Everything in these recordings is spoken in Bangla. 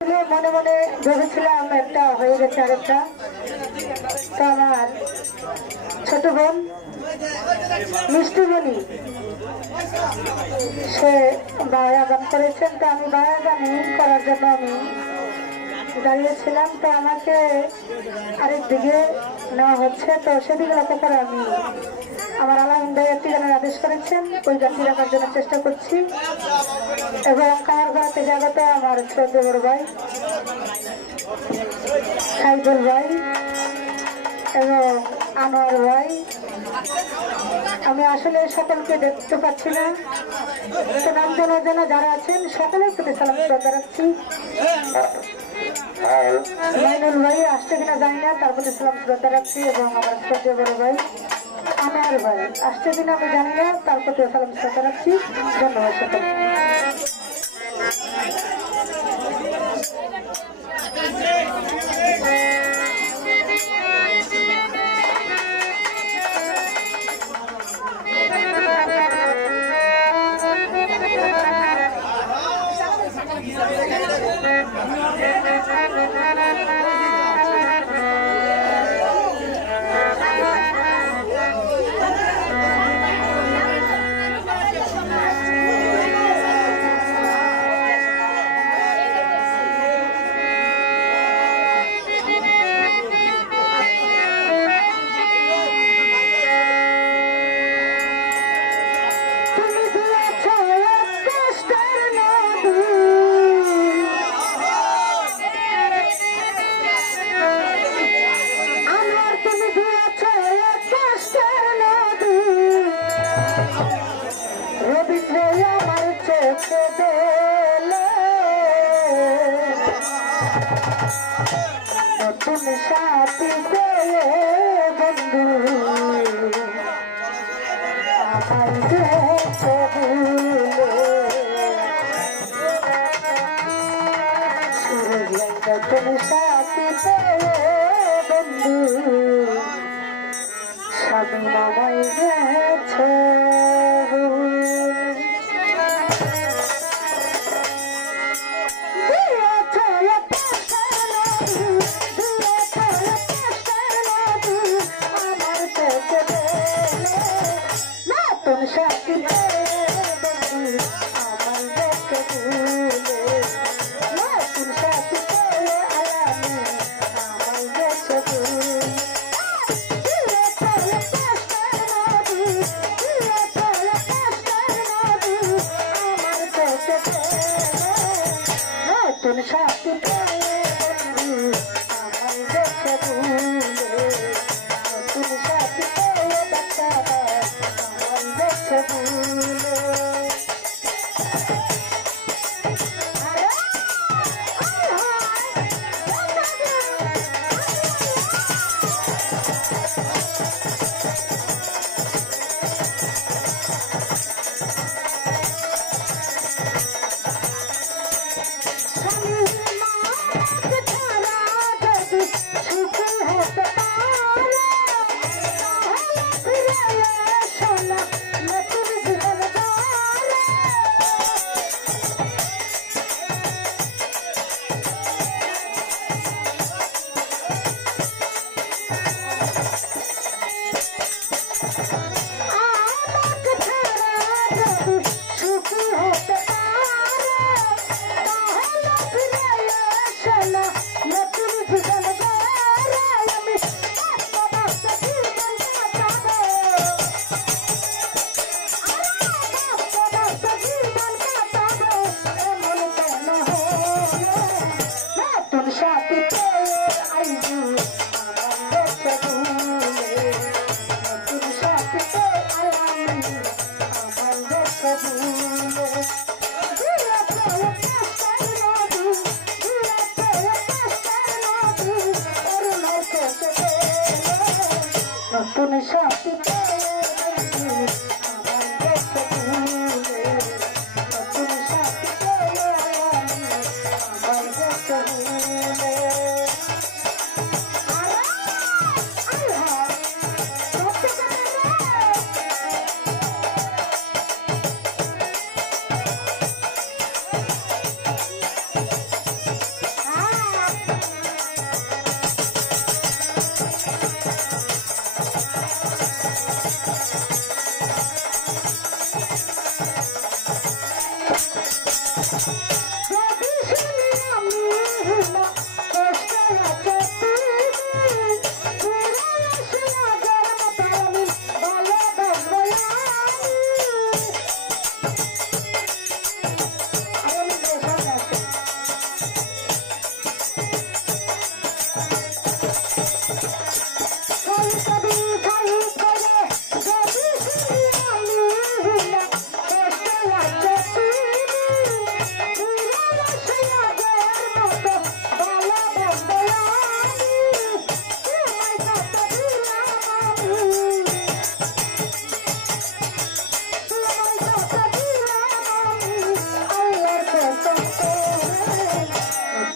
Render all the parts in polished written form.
মনে মনে ভেবেছিলাম একটা হয়ে গেছে আরেকটা। তো আমার ছোট বোন মিষ্টি বনি সে বায়া গান করেছেন। তো আমি বায়া গান করার জন্য আমি দাঁড়িয়েছিলাম। তো আমাকে আরেক দিকে নেওয়া হচ্ছে। তো সেদিকে লক্ষ্য করে আমি আমার আলামিন ভাই একটি গানের আদেশ করেছেন, ওই গানটি রাখার জন্য চেষ্টা করছি। এবং কামারগাঁও থেকে আগত আমার ছোট বড় ভাই সাইদুল ভাই এবং আনোয়ার ভাই, আমি আসলে সকলকে দেখতে পাচ্ছি না, তো নাম জানার জন্য যারা আছেন সকলের প্রতি সালাম শ্রদ্ধা রাখছি। মাইনুল ভাই আসছে কিনা জানি না, তার প্রতি সালাম শ্রদ্ধা রাখছি। এবং আমার ছোট বড় ভাই আনোয়ার ভাই আসছে কিনা আমি জানি না, তার প্রতি সালাম শ্রদ্ধা রাখছি। ধন্যবাদ সকল। নতুন সাথী পেয়ে বন্ধু আমায় গেছে ভুলে, নতুন সাথী পেয়ে বন্ধু স্বামী আমায় গেছে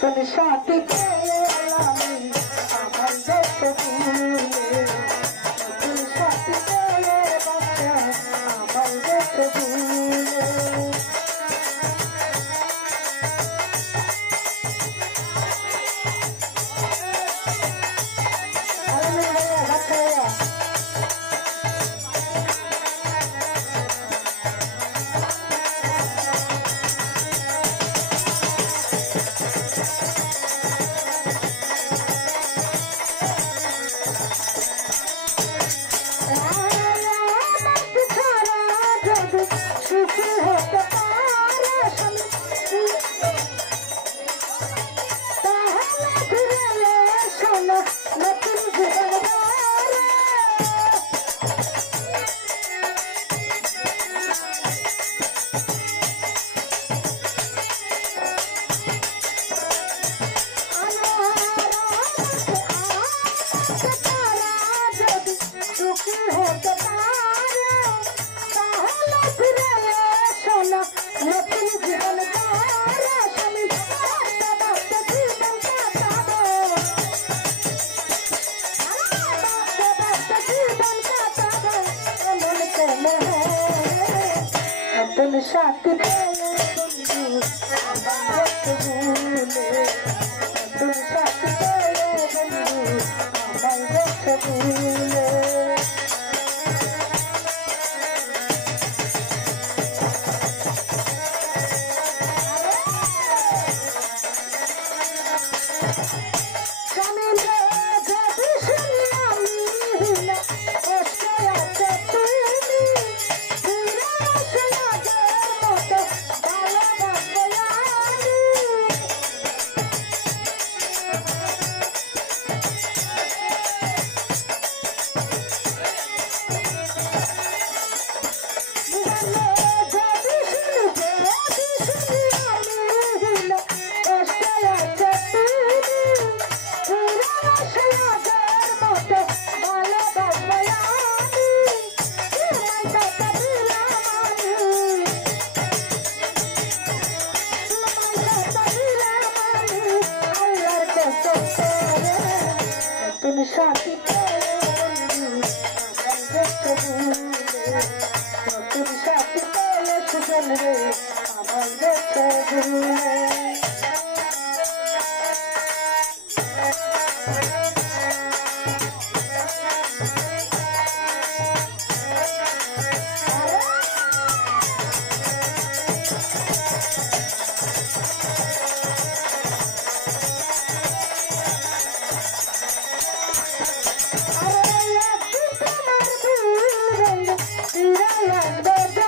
নতুন সাথী পেয়ে আমি আমার দেশ ভুলে নতুন সাথী পেয়ে বাচ্চা আমার দেশ ভুলে নতুন সাথী পেয়ে বন্ধু আমার দেশ ভুলে নতুন সাথী পেয়ে বন্ধু আমার দেশ ভুলে নতুন সাথী পেয়ে বন্ধু আমার দেশ ভুলে নতুন সাথী পেয়ে সুজন রে আমার দেশ ভুলে Mira las